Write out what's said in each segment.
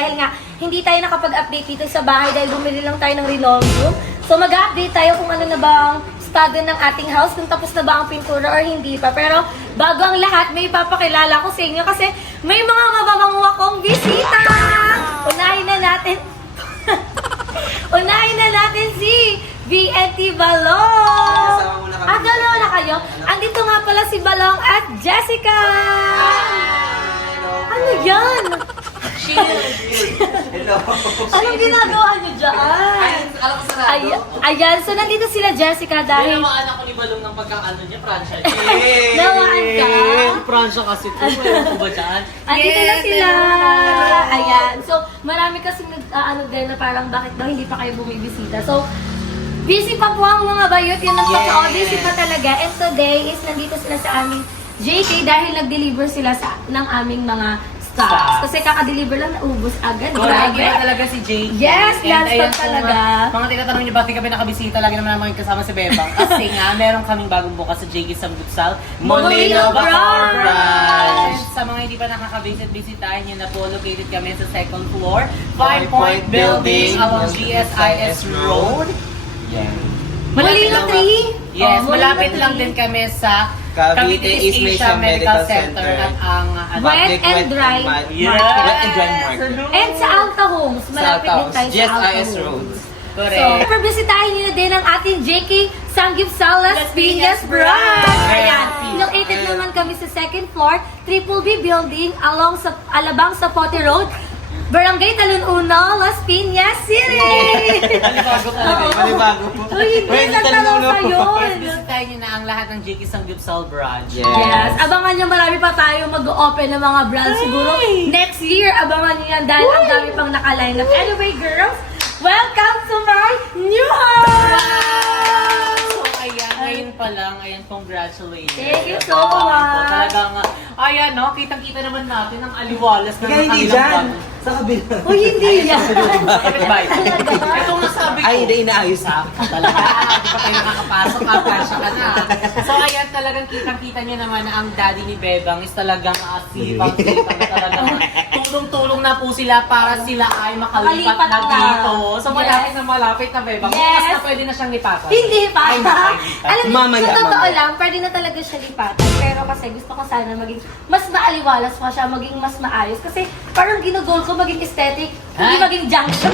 dahil nga hindi tayo nakapag-update dito sa bahay dahil bumili lang tayo ng Rinoldium. So mag-update tayo kung ano na ba ang estado ng ating house, kung tapos na ba ang pintura or hindi pa. Pero bago ang lahat, may ipapakilala ko sa inyo kasi may mga mababango akong bisita! Unahin na natin unahin na natin si VNT Balong! Dalawa na kayo. Andito nga pala si Balong at Jessica! Ano yan? Hello. Anong ginagawa niyo dyan? Alam ko sarado. Ayan, so nandito sila Jessica dahil... Nawaan ako ni Balong ng pagkakaano niya, Francia. Nawaan ka? Francia kasi ito. Ewan ko ba dyan? Andito na sila! Ayan, so marami kasi nag-ano din na parang bakit daw hindi pa kayo bumibisita. So, busy pa po ang mga bayot, yun ang busy pa talaga. And today is nandito sila sa aming JK dahil nag-deliver sila ng aming mga stocks. Kasi kaka-deliver lang, naubos agad. Grabe Grabe. talaga si JK. Yes, And last ayan stop po talaga. nga, mga tinatanong niyo, bakit kami nakabisita? Lagi naman namin kasama si Bebang. Kasi nga, meron kaming bagong bukas sa JK Sambutsal, Molino Bacoor Branch. Branch. Sa mga hindi pa nakakavisit, bisitahin nyo na po. Located kami sa second floor, 5-point building along GSIS Road. Yan. Molino lang- 3? Yes, Oh, malapit Molino lang 3. din kami sa Cavite East Asia Medical Center at ang Wet and dry Yes. market. Wet and dry market. And sa Alta Homes, malapit din tayo sa Alta GSIS Homes. Roads. Correct. So, pagbisitahin nyo na din ang ating JK Sanggipsal Las Piñas Branch. Ayan, located naman kami sa second floor, Triple B Building, along sa Alabang Zapote Road, Barangay Talon-Uno, Las Piñas City! Bago talaga yun. Panibago po. Uy, hindi, nagtanong pa yun! Bisitahin nyo na ang lahat ng JK Samgyupsal Branch. Yes. Yes, abangan nyo, marami pa tayo mag-open ng mga brands siguro. Next year, abangan nyo yan dahil ang dami pang naka-line up. Anyway, girls, welcome to my new house! So, ayan, ngayon pa lang, ayan, congratulations. Thank you so At much. talagang, ayan, no, kitang-kita naman natin ang aliwalas ng Kaya hindi dyan. Sa kabila. Uy, hindi yan! Kapit ba? Talaga? Ito nga sabi ko. Ay, hindi inaayos ha. Talaga, di pa tayo nakakapasok, kapasya ka na. So ayan, talagang kitang-kita niyo naman na ang daddy ni Bebang is talagang asipang-sipang talagang tulong-tulong na po sila para sila ay makalipat Makalipat na na. dito. So Yes. malapit na Bebang. Yes. Bukas na pwede na siyang lipasan. Hindi pa! Ay, hindi. Alam mo, Mamaya, sa totoo mamaya. lang, pwede na talaga siya lipatan. Pero kasi gusto ko sana maging mas maaliwalas pa siya, maging mas maayos. Kasi parang ginugol ko maging aesthetic, hindi Ha? maging junction.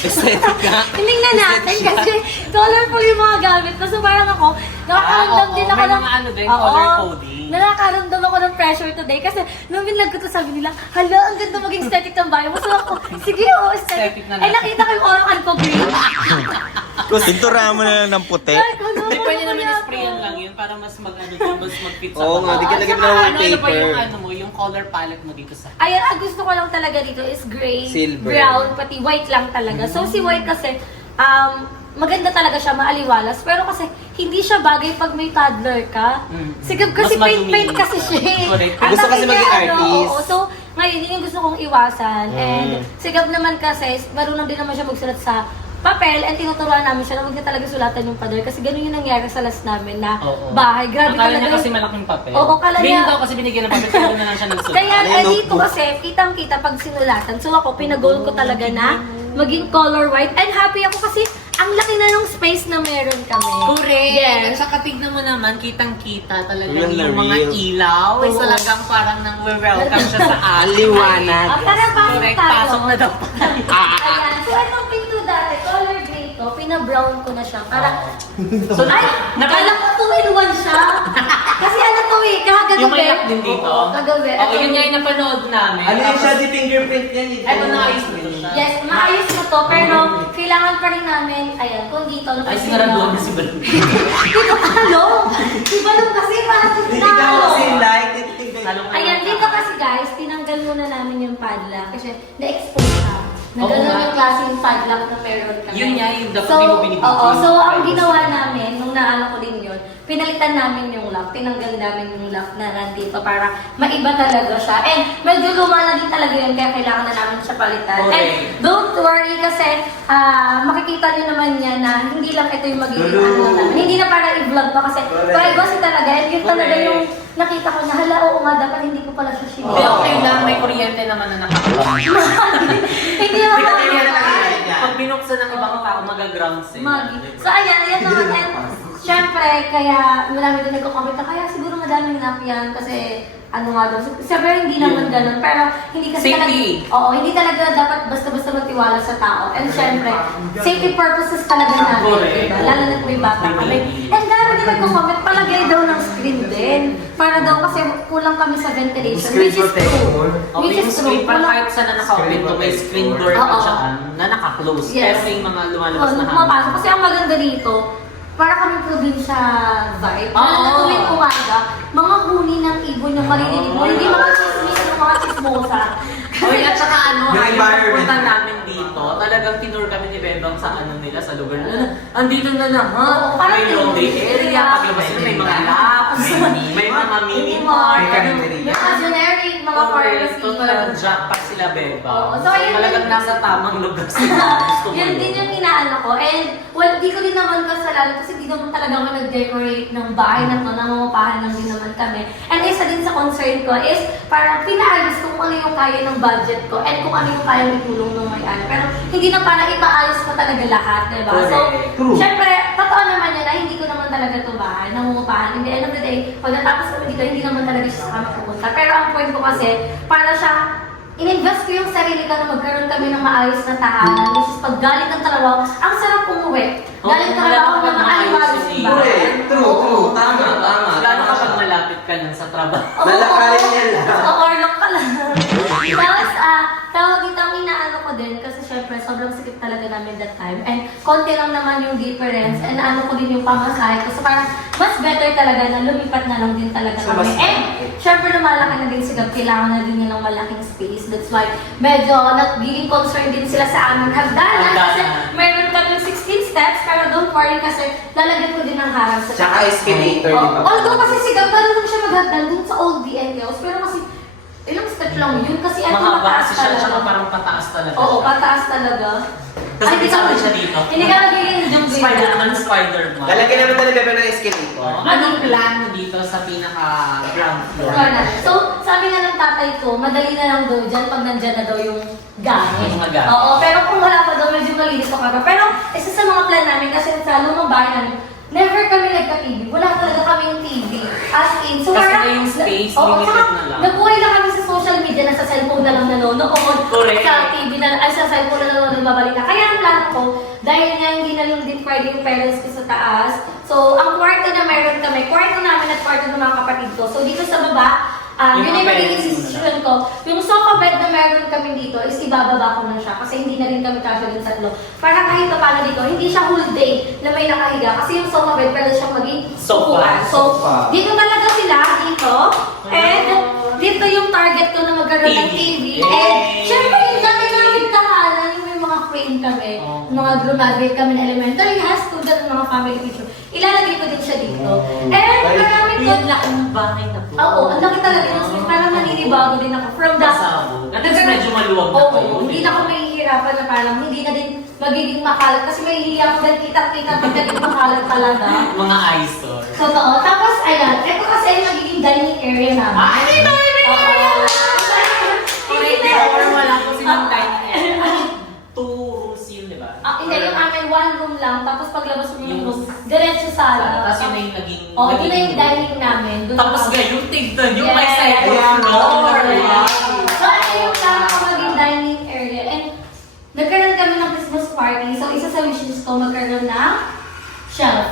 Aesthetic ka. Tingnan natin kasi colorful yung mga gamit ko. So parang ako, nakakaramdam oo. din ako May ng... mga ano din, Oo, color coding. Nakakaramdam ako ng pressure today kasi nung binlag ko to sabi nila, hala, ang ganda maging aesthetic ng bahay mo. So ako, sige, oo, aesthetic. Aesthetic na Eh, natin. nakita ko yung orangan ko green. Pintura mo na lang ng puti. Like, ano, Hindi pwede ano naman kaya sprayan to? lang yun para mas mag-ano din, mas mag-fit sa Oo nga, bahay. di ka lagyan At ng saka, Ano pa yung wallpaper. ano mo, yung color palette mo dito sa... Ayan, ang gusto ko lang talaga dito is gray, Silver. brown, pati white lang talaga. So si white kasi, maganda talaga siya, maaliwalas. Pero kasi, hindi siya bagay pag may toddler ka. Sigab kasi Mas paint-paint madumi. kasi siya eh. Correct. Ang Gusto laki kasi niya, maging ano, artist. oo. So, ngayon, yun yung gusto kong iwasan. And sigab naman kasi, marunong din naman siya magsulat sa papel and tinuturuan namin siya na huwag niya talaga sulatan yung pader kasi ganun yung nangyari sa last namin na Oo. bahay. Grabe Akala talaga. niya kasi malaking papel. Oo, akala Ngayon niya- daw kasi binigyan ng papel, kaya na lang siya nagsulat. Kaya Ano yung dito notebook? kasi, kitang-kita pag sinulatan. So ako, pinag-goal ko talaga na maging color white. And happy ako kasi ang laki na ng space na meron kami. Correct! Yes. At saka tignan mo naman, kitang-kita talaga Real na yung mga real. ilaw. Is Oo. talagang parang nang welcome siya sa atin. Aliwanag. Tara, pasok Correct, tayo. pasok na daw. Ayan. So itong pinto dati, color gray to, pina-brown ko na siya. Parang, So, ay, nakala ko 2-in-1 siya. Kasi ano to eh, kahagabi. yung may lock din dito. Oo, kagabi. Oo, yun nga yung napanood namin. Ano yung Tapos, siya, di fingerprint yan? Eto naayos mo ito siya. Yes, maayos na to, pero kailangan pa rin namin, ayan, kung dito. Ay, sinaraduan na si Balong. Dito kalong. Di ba nung kasi parang Niligaw kasi yung light. Ayan, dito kasi guys, tinanggal muna namin yung padlock kasi na-expose siya. Na Oo gano'n nga. yung klaseng padlock na meron kami. Yun nga, yung dapat So, di mo binibigyan. oo, so ang ginawa namin, nung naano ko din yun, pinalitan namin yung lock, tinanggal namin yung lock na nandito para maiba talaga siya. And medyo luma na din talaga yun, kaya kailangan na namin siya palitan. Okay. And don't worry kasi makikita nyo naman yan na hindi lang ito yung magiging ano namin. Hindi na para i-vlog pa kasi privacy talaga. And yun talaga Okay. yung nakita ko na, hala, oo nga, dapat hindi ko pala siya Hindi, sinunod. okay lang. May kuryente naman na nakakabang. Hindi Hindi naman kasi yan ako. nangyayari. Pag binuksan ng ibang tao, mag-ground sila. So ayan naman. And syempre, kaya marami din nagko-comment na kaya siguro madaming nap yan kasi ano nga daw. Siyempre hindi naman ganun. Pero hindi kasi Safety. talaga, hindi talaga dapat basta-basta magtiwala sa tao. And syempre, safety purposes talaga namin. Correct. Diba? Lalo na may bata kami. And dami din nagko-comment, palagay daw ng screen din. Para daw kasi kulang kami sa ventilation. Which is true. Okay, Which yung is screen, true. parang Kulang- kahit saan na naka-open to, may screen door Oo. pa siya na naka-close. Yes. Pero may mga lumalabas na Pumapasok. Kasi ang maganda dito, para kami probinsya vibe. Oo. Na tuwing umaga, mga huni ng ibon yung maririnig mo. Hindi mga chismis, mga chismosa. Oy, at saka ano, Yung yung environment. pagpunta namin dito, talagang tinur kami ni Bebang sa ano nila, sa lugar nila. Andito na lahat. Oo, parang May laundry area, paglabas nila may mga labs, may mga mini-mart. May cafeteria. Yung generic, mga pharmacy. So talagang jackpot sila, Bebang. Oo, so ayun talagang din. nasa tamang lugar sila. Gusto mo Yun din yung inaano ko. And, well, di ko din naman kasalanan kasi di naman talaga ako nag-decorate ng bahay na to. Nangungupahan lang din naman kami. And isa din sa concern ko is parang pinaayos kung ano yung kaya ng budget ko and kung ano yung kaya itulong ng may-ari. Pero hindi na para ipaayos pa talaga lahat, diba? So, True. syempre, totoo naman yun na hindi ko naman talaga ito bahay. Nangungupahan. In the end of the day, pag natapos naman dito, hindi naman talaga siya sa kama pupunta. Pero ang point ko kasi, para siya in-invest ko yung sarili ko na magkaroon kami ng maayos na tahanan. Which is pag galing ng trabaho, ang sarap umuwi. Galing Oo, trabaho wala na kapag maayos maayos yung yung bahay. True. Tama. Lalo kapag malapit ka lang sa trabaho. Lalakarin niya lang. Orlok ka lang. Tapos, tawag dito ang inaano ko din kasi syempre sobrang sikip talaga namin that time. And konti lang naman yung difference and ano ko din yung pamasahe ko. So parang mas better talaga na lumipat na lang din talaga So, kami. mas- And syempre lumalaki na din sigap, kailangan na din niya ng malaking space. That's why medyo nagiging concerned din sila sa aming hagdanan. Hagdanan. Kasi meron kami 16 steps pero don't worry kasi lalagyan ko din ng harang sa Tsaka escalator, Oo. di ba? Although kasi sigap, marunong siya maghagdan dun sa old BNLs. Pero kasi ilang step lang yun kasi ano Mahaba mataas kasi siya, tsaka talaga. parang pataas talaga. Oo, siya. pataas talaga. Kasi hindi kasama ka- siya dito. Hindi ka magiging jungle. Spider-Man, Spider-Man. Lalagyan naman talaga ba ng escalator? Anong plan mo dito sa pinaka-ground floor? So, sabi nga ng tatay ko, madali na lang daw dyan pag nandyan na daw yung gamit. Yung mga gamit. Oo, pero kung wala pa daw, medyo malilito ka pa. Pero, isa sa mga plan namin, kasi sa lumang bahay namin, never kami nagka-TV. Wala talaga kaming TV. As in, so Kasi parang- na yung space, Oo, limited tsaka na lang. nabuhay lang kami sa social media na sa cellphone na lang nanonood. Correct. Sa TV na, ay sa cellphone na nanonood babalita. Kaya ang plano ko, dahil nga hindi na lang din pwede yung parents ko sa taas. So, ang kwarto na meron kami, kwarto namin at kwarto ng mga kapatid ko. So, dito sa baba, Yung yun yung mga magiging parents mo na decision ko. Yung sofa bed na meron kami dito is ibababa ko na siya kasi hindi na rin kami kasya din tatlo. Para kahit pa paano dito, hindi siya whole day na may nakahiga kasi yung sofa bed pwede siyang maging Sofa. upuan. So, Sofa. dito talaga sila, dito. And dito yung target ko na magkaroon ng TV. Yay! And syempre, yung dami namin tahanan, yung may mga frame kami, Oh. mga graduate kami na elementary, high school, ganun, mga family picture. Ilalagay ko din siya dito. And marami ko. Yung laking bahay na po. Oo, ang laki talaga ng space. Parang naninibago din ako. From the... Pasabog. At least medyo maluwag na Oo, kayo. hindi na ako mahihirapan na parang hindi na din magiging makalat. Kasi mahihiya ako dahil kita-kita pag naging makalat talaga. Mga eyesore. Totoo. Tapos, ayan. Ito kasi yung magiging dining area namin. Ay, dining area! Correct. Or wala po silang dining area. Two rooms yun, di ba? Hindi, yung amin one room lang. Tapos paglabas mo ng Yung- room, diretso sala. Tapos yun na yung naging... Oo, yun na yung dining namin. Doon Tapos kami. ngayon, tignan yung may Yes. second Ayan, floor. wow. So, ito yung plano ko maging dining area. And nagkaroon kami ng Christmas party. So, isa sa wishes ko magkaroon ng shelf.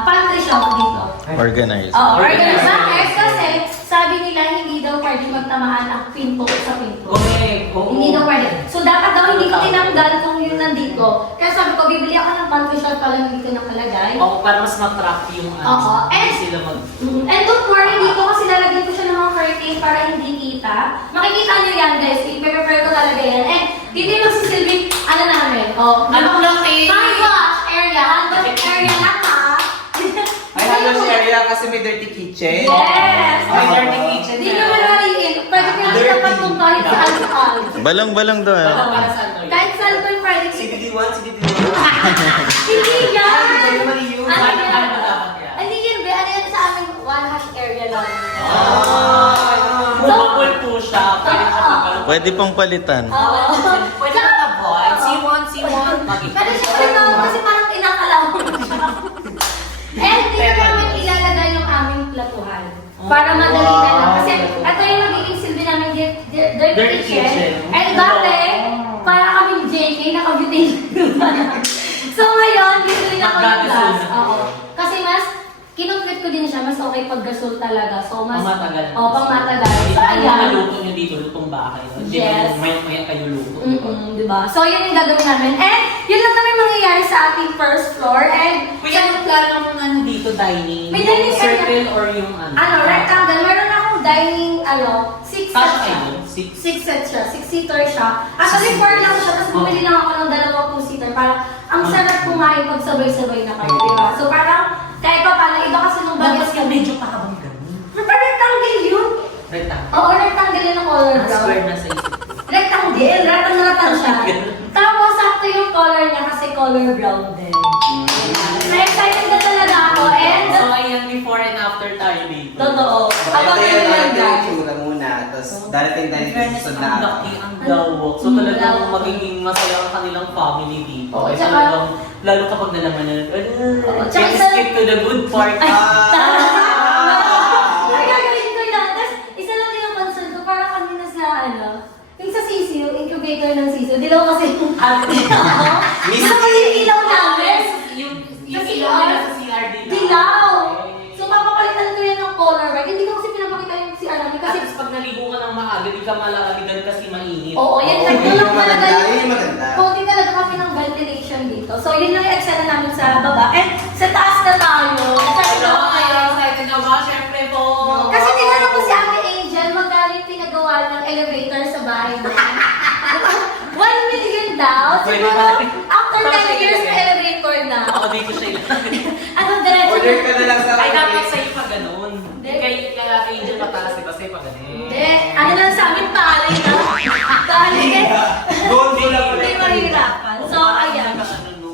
Pantry shelf dito. Organized. Oo, Organized. organized. Kasi sabi nila hindi daw pwede magtamaan ang pinto sa pinto. Correct. Oo. Hindi daw pwede. So, dapat daw hindi ko tinanggal kung yun nandito. Kaya sabi ko, bibili ako ng pantry shelf pala nandito nakalagay. Oo, para mas matrap yung Oo. Hindi sila mag... And don't worry, dito kasi lalagyan ko siya ng mga curtain para hindi kita. Makikita nyo yan, guys. I-prepare ko talaga yan. And dito yung magsisilbing, ano namin? Anong laki? Hand wash area. Hand wash area na ka. Ay, hand kasi may dirty kitchen. Yes! May dirty kitchen Hindi nyo malariin. Pwede ko lang dapat kung kahit saan-saan. Balang-balang daw. Baka ah. para sa ano yun? Kahit saan ko yung pwede. CBD1, CBD1. Hindi yan! Hindi mali yun. Ano Ano yan? ba dapat yan? Hindi yun, be. Ano yan sa aming one hash area lang. Movable po siya. Pwede siya pagkaroon. Pwede pong palitan. Oo. Pwede ka na boy. C1. Pero syempre naman kasi parang kinakalaw ko siya. And dito namin ilalagay yung aming platuhan. Para madali na lang. Kasi ito yung magiging silbi namin dirty kitchen. And dati, para kaming JK, naka-butain. So ngayon, dito rin ako ng glass. Oo. Kasi mas, kinupit ko din siya, mas okay pag gasol talaga. So mas, Pangmatagal. Oo, pangmatagal. So Ano ayan. yung luto nyo dito? Lutong bahay. Hindi Yes. mo may kayo luto. Diba? So yun yung gagawin namin. And yun lang naman mangyayari sa ating first floor. And Kuya, anong plano mo nga dito dining? May dining Yung circle or yung ano? rectangle, meron akong dining, 6 Kasha sets siya. kayo? 6? 6 sets siya, 6-seater siya. Actually, 4 lang siya, tapos bumili lang ako ng 2-seater para ang sarap kumain pag sabay-sabay na kayo, diba? So parang, kahit pa paano, iba kasi nung bagay Yung medyo pakabang ganun. Pero rectangle yun. Rectangle. Oo, rectangle yun ang color brown. Square na sa isip. Rectangle, ratang siya. Tapos, sakto yung color niya kasi color brown din. Na-excited na talaga ako, and So, ayan, before and after tayo dito. totoo. Ito Abangan yung nyo lang ito yung guys. tsura muna. Tapos darating tayo sa Fairness, susunod ang na laki, ang lawak. So, talagang magiging masaya ang kanilang family dito. Oo, Kaya tsaka- talagang, lalo kapag nalaman na, Oo, tsaka let's isa- skip to the good part. Ay, Ah! Ay, gagawin ko yan. Tapos, isa lang din yung concern ko, parang kanina sa yung sa sisiyo, incubator ng sisiyo, dilaw kasi yung dilaw kasi yung ilaw namin. Yung Sa ilaw CR. nila sa CR dilaw. Dilaw! So, papapalitan ko yan ng color, right? Hindi ko kasi pinapakita yung CR namin kasi, Kasi pag naligo ka ng maaga, di ka malalagigan kasi mainit. oo, yan Oo, lang yun yung talaga maganda, yung, yun yung maganda. konti talaga kami ng ventilation dito. So, yun lang yung eksena namin sa baba. And sa taas na tayo. Excited Hello, ako kayo. excited na ba? Siyempre po. Kasi tinanong ko si Ate Angel, magkano yung pinagawa ng elevator sa bahay mo? 1 million daw. Pwede Siguro, ba? after Saan 10 siya years na ilagay? elevator na. Ako dito siya ilagay. Ano, diretso Order ka na lang sa Ay, dapat sa'yo pa ganun. Hindi. Kaya Angel mataas eh, kasi pa ganun. Hindi. Ano lang sa amin, palay na. Palay eh. Gold ko lang Hindi mahirapan. So, ayan. Ano, no?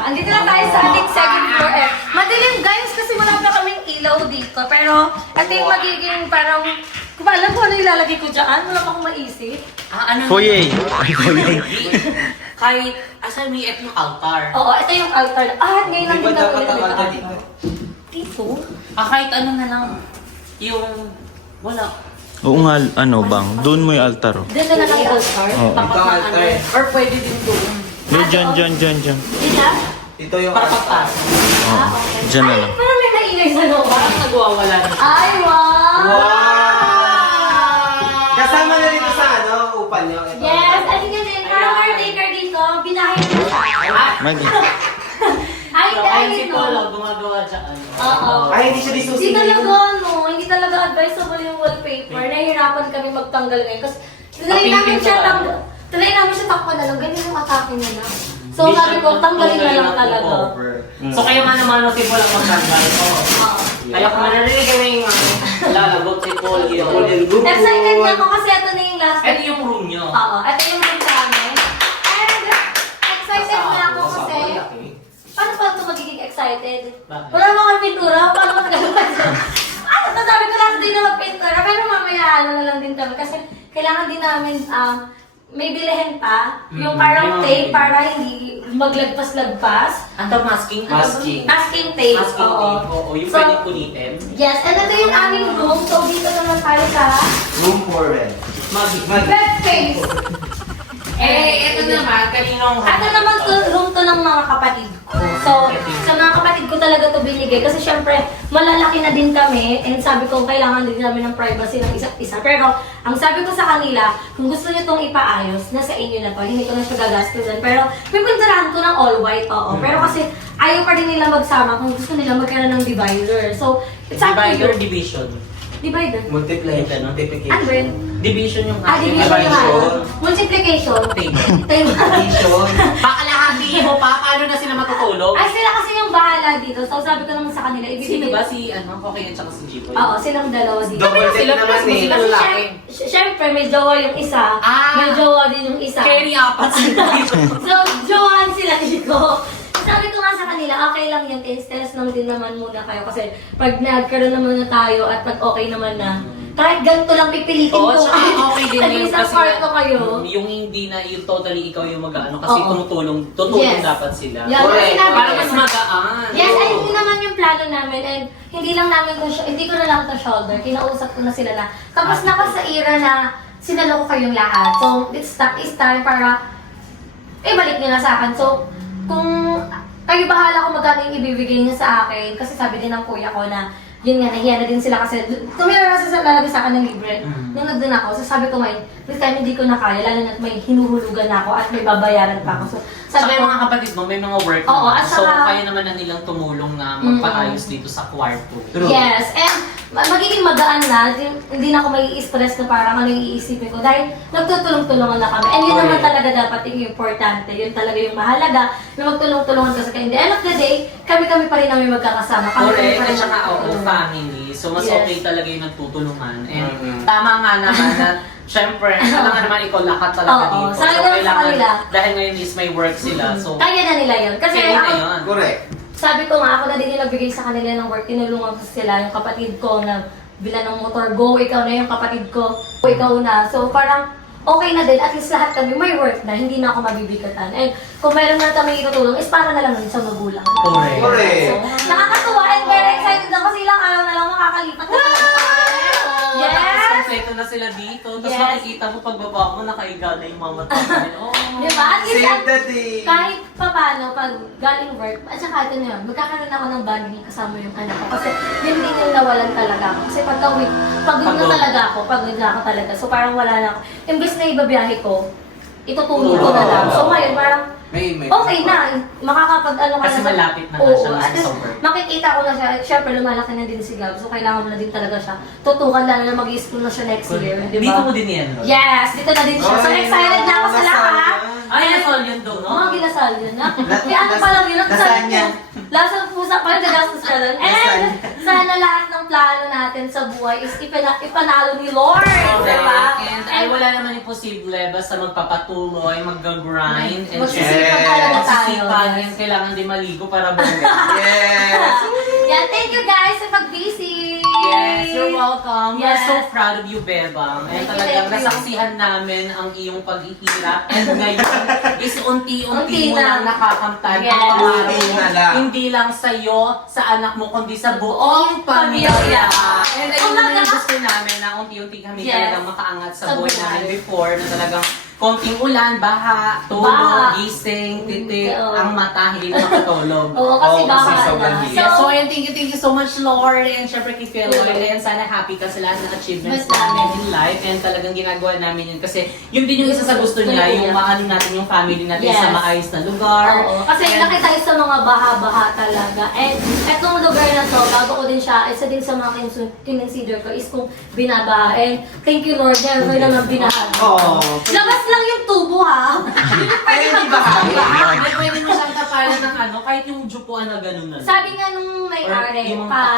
Andito na tayo sa ating second floor. Madilim guys kasi wala pa kaming ilaw dito. Pero ito yung magiging parang... Kung alam ko ano ilalagay ko dyan, wala pa akong maisip. Ano? Foyer. Kahit, asan may ito yung altar. Oo, ito yung altar. Ngayon lang Di ba din dapat ulit ang altar altar. dito? Dito? Kahit ano na lang. Yung, wala. Oo nga, ano bang? Doon mo yung altar. Oh. Dito na lang yung altar. Oo. Tapat Ito na altar. ano. Or pwede din doon. Dyan. Dito? Ito yung Para pagpasok. Oo. Dyan na lang. Parang may naingay sa loob. Parang nagwawala na. Ay, wow! Kasama na dito sa upan nyo. Ito. Yes, at yun din. Parang caretaker dito, binahin mo siya. Mag Ay, So, dahil ayun si ito. Polo, gumagawa dyan. Oo. Ay, hindi siya Hindi disusin. talaga, hindi talaga advisable yung wallpaper. Nahihirapan kami magtanggal ngayon. Kasi try namin siya takpan na lang. Ganyan yung atake niya na. So Hindi sabi siya ko, tanggalin na lang tanggalin na talaga. cover. So kaya mano-mano si Paul ang magtanggal. Oo. Oo. Kaya kung manarinig kami yung lalagot si Paul yun. Excited na ako kasi ito na yung last. Ito yung room nyo. Oo, ito yung room sa amin. And excited na ako kasi. Paano pa ito magiging excited? Bakit? Wala naman kang pintura. Paano ka nagagawa? Ano, sabi ko lang din na magpintura. Pero mamaya ano na lang din kami. Kasi kailangan din namin may bilihin pa. Yung parang Yung tape para hindi maglagpas-lagpas. Ang tawag masking? Masking. Masking tape. Masking Oo. tape. Oo, yung So, pwedeng punitin. yes, and ito yung aming room. So, dito naman tayo sa Room for rent. Magic. bed space. Ito naman, kaninong Ito naman to, room to ng mga kapatid ko. So, sa mga kapatid ko talaga to binigay. Kasi syempre, malalaki na din kami. And sabi ko, kailangan din namin ng privacy ng isa't isa. Pero, ang sabi ko sa kanila, kung gusto nyo itong ipaayos, nasa inyo na to. Hindi ko na siya gagastusan. Pero, may pinturahan ko ng all white, oo. Pero kasi, ayaw pa rin nila magsama kung gusto nila magkaroon ng divider. So, it's up to divider you. division. Divider. Multiplication. Ano Multiplication. ba yun? Division yung Division yung Division. ano. Multiplication. Table. Table. Addition. Baka lahat hahatiin mo pa, paano na sila matutulog? Ay, sila kasi yung bahala dito. So, sabi ko naman sa kanila, Sino ibibigay. ba si, okay at saka si Jiboy? Oo, silang dalawa dito. Double deck Sila naman plus mo eh. sila. Kasi lalaki. syempre, may jowa yung isa. Ah. May jowa din yung isa. Carry apat sila dito. So, jowahan sila dito. Sabi ko nga sa kanila, okay lang yan, stress lang din naman muna kayo. Kasi pag nagkaroon naman na tayo at pag okay naman na, kahit ganito lang pipilitin Oo, ko. tsaka okay din yun Sa kasi part ko kayo. yung hindi na yung totally ikaw yung mag-ano kasi Oo. tutulong Yes. dapat sila. Yeah, Correct. sinabi Para ko mas naman. magaan. Yes, ay hindi naman yung plano namin and hindi lang namin hindi ko na lang to shoulder. Kinausap ko na sila na tapos na ka sa era na sinalo ko kayong lahat. So, it's time para balik niyo na sa akin. So, kung kayo bahala kung magkano yung ibibigay niyo sa akin kasi sabi din ng kuya ko na yun nga, nahiya na din sila kasi tumira kasi sa lalagay sa akin ng libre. Nung nagdun ako, so sabi ko ngayon, this time hindi ko na kaya, lalo na may hinuhulugan na ako at may babayaran pa ako. So, Saka sabi yung ko, mga kapatid mo, may mga work Oo, naman. at So, saka- kaya naman na nilang tumulong na magpaayos dito sa kwarto. True. yes, and magiging magaan na, hindi na ako may stress na parang ano yung iisipin ko dahil nagtutulong-tulungan na kami. And yun naman talaga dapat yung importante, yun talaga yung mahalaga na magtulong-tulungan kasi kaya in the end of the day, kami-kami pa rin namin magkakasama. Kami Correct, pa rin at saka magtutulungan. family. So, mas Yes. okay talaga yung nagtutulungan. And Mm-mm. tama nga naman na, syempre, alam nga naman ikaw lahat talaga Oo, dito. sabi ko sa kanila. dahil ngayon is may work sila. So, Kaya na nila yun. Kasi kaya na ako, yun. Correct. sabi ko nga, ako na din yung nagbigay sa kanila ng work, tinulungan ko sila, yung kapatid ko na bila ng motor, go, ikaw na yung kapatid ko, go, ikaw na. So parang okay na din, at least lahat kami may work na, hindi na ako mabibigatan. And kung meron na kami itutulong, is para na lang nun sa magulang. Correct. Correct. So, nakakatuwa and very excited ako kasi ilang araw na lang makakalipat na kami. Yes! Yes! Kompleto na sila dito. Tapos Yes. makikita mo pagbaba mo, nakaiga na yung mama namin. Oh. Diba? At least, Save the day. kahit pa paano, pag galing work, at saka ito na yun, magkakaroon ako ng bonding kasama yung anak ko. Kasi yun din yung nawalan talaga ako. Kasi pagka week, pagod na Pagod. talaga ako, pagod na ako talaga. So parang wala na ako. Imbes na ibabiyahe ko, itutulog ko na lang. So ngayon, parang May. okay na, makakapag-ano ka Kasi na. malapit na nga Oo, siya at least sa work. makikita ko na siya. Siyempre, lumalaki na din si Gab. So kailangan mo na din talaga siya. Tutukan lalo na mag-i-school na siya next year. Di Dito mo ba? din yan, Rod? Yes, dito na din siya. So Ay, excited na ako sa lahat. Ay, nasol yun doon, no? Oo, ginasal yun na. Kaya ano pa lang yun, Lasagna. Lasang pusa pa rin, nagastos ka lang. And sana lahat ng plano natin sa buhay is ipanalo ni Lord. Diba? And ay wala naman imposible basta magpapatuloy, mag-grind, and Magsisipag talaga tayo. magsisipag, and kailangan din maligo para bumili. Yes. Yeah, thank you guys sa pag-busy. Yes, you're welcome. We're Yes. so proud of you, Bebang. And Thank you, talagang thank you. nasaksihan namin ang iyong paghihirap. And ngayon is unti-unti Unti mo na. lang nakakamtan Yes. ang pangarap Unti mo. na lang. Hindi lang sa'yo, sa anak mo, kundi sa buong pamilya. Pamilya. And ayun Oh, naman yung mga- gusto namin na unti-unti kami Yes. talagang makaangat sa Sa buhay buhay. namin before na talagang konting ulan, baha, Baha. tulog, gising, titik, Oo. ang mata, hindi na makatulog. Oo, kasi Oo, baka kasi sobrang na. hirap. Yes, so ayun, thank you so much, Lord. And syempre kay Phil, Lord. And sana happy ka sa lahat ng achievements Mas namin namin. in life. And talagang ginagawa namin yun. Kasi yun din yung isa sa gusto niya, yung maano natin yung family natin Yes. sa maayos na lugar. Oo, kasi And- laki tayo sa mga baha-baha talaga. And etong lugar na to, bago ko din siya, isa din sa mga kinonsider ko is kung binabaha. And thank you Lord, never naman binaha. Oo. Labas lang yung tubo ha. Hindi pwede Ay, hindi baha. magbaha. Ay, pwede mo siyang tapalan ng ano, kahit yung jupuan na gano'n na. Sabi nga nung may-ari, Or yung mga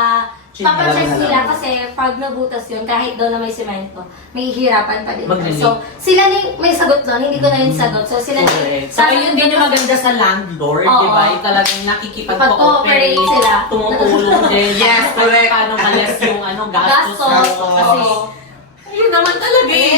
papacheck Alam mo nila na. kasi pag nabutas yun, kahit doon na may semento, may hirapan pa din. Maglilig. So, sila ni may sagot doon, hindi ko na yung sagot. So, sila Correct. So, ayun din yung maganda sa landlord, Oo. di ba? Yung talagang nakikipag-cooperate, Pag-cooperate sila. tumutulong din. Yes, Kahit correct. Paano malas yung gastos mo. Gastos. Kasi, yun naman talaga eh.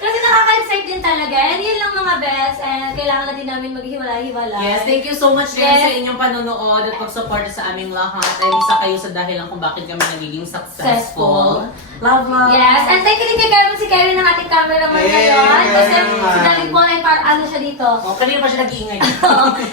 Kasi nakaka-excite din talaga. And yun lang mga best. And kailangan na din namin maghiwalay-hiwalay. Yes, thank you so much din Yes. sa inyong panonood at pag-support sa aming lahat. Ay isa kayo sa dahilan kung bakit kami nagiging successful. Love, love. Yes, and thank you din kay Kevin. Si Kevin ang ating cameraman Yes. ngayon. Kasi si Dalit po ay ano siya dito. Oh, kanina pa siya nag-iingay.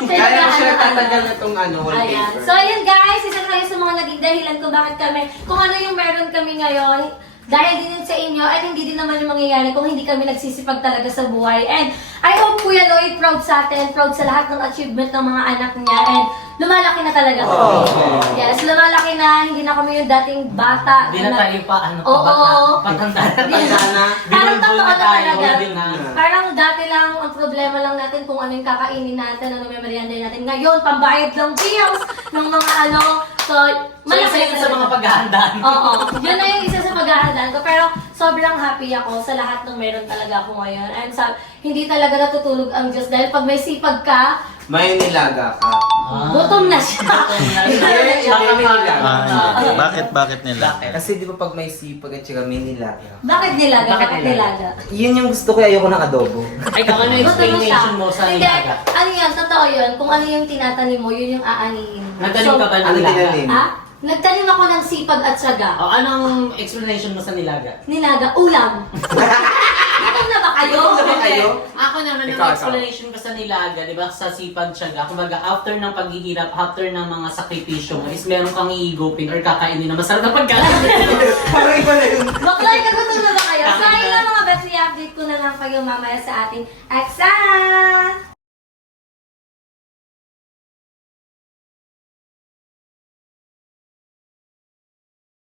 Kaya mo siya tatagal na itong Ayan. wallpaper. So, ayun guys, isa na kayo sa mga naging dahilan kung bakit kung ano yung meron kami ngayon. Dahil din yun sa inyo, at hindi din naman yung mangyayari kung hindi kami nagsisipag talaga sa buhay. And I hope Kuya Lloyd proud sa atin, proud sa lahat ng achievement ng mga anak niya. And lumalaki na talaga kami. Oh. Yes, lumalaki na, hindi na kami yung dating bata. Hindi na tayo pa, ano, Oo. patanda na. Parang Binulbul totoo na na tayo. talaga. Hindi na. Parang dati lang ang problema problema lang natin kung ano yung kakainin natin, ano may merienda natin. Ngayon, pambayad lang bills ng mga ano. So, Malaki yun sa mga paghahandaan. Oo, yun na yung isa sa paghahandaan ko. Pero sobrang happy ako sa lahat ng meron talaga ako ngayon. And hindi talaga natutulog ang Diyos dahil pag may sipag ka, May nilaga ka. gutom na siya. Hindi, may nilaga. Hindi. Bakit nila? Kasi di ba pag may sipag at saka may nilaga. Bakit nilaga? Bakit Bakit nilaga? nilaga? Yun yung gusto ko, ayoko ng adobo. Ay, kung ano yung Gusto mo siya? explanation mo sa Hindi, nilaga? ano yan, totoo yun. Kung ano yung tinatanim mo, yun yung aanihin mo. Nagtanim ka ba ng Ano nilaga? tinanim? Ha? Nagtanim ako ng sipag at syaga. O, anong explanation mo sa nilaga? Nilaga, ulam. Gutom na ba kayo? Gutom na ba kayo? Ako naman, Ikaw, ang explanation ko sa nilaga, di ba, sa sipag tiyaga, kumbaga, after ng paghihirap, after ng mga sakripisyo mo, is meron kang iigupin or kakainin na masarap na pagkain. Parang iba na yun. Bakla, gutom na ba kayo? So, ayun lang mga best, i-update ko na lang kayo mamaya sa ating Aksa!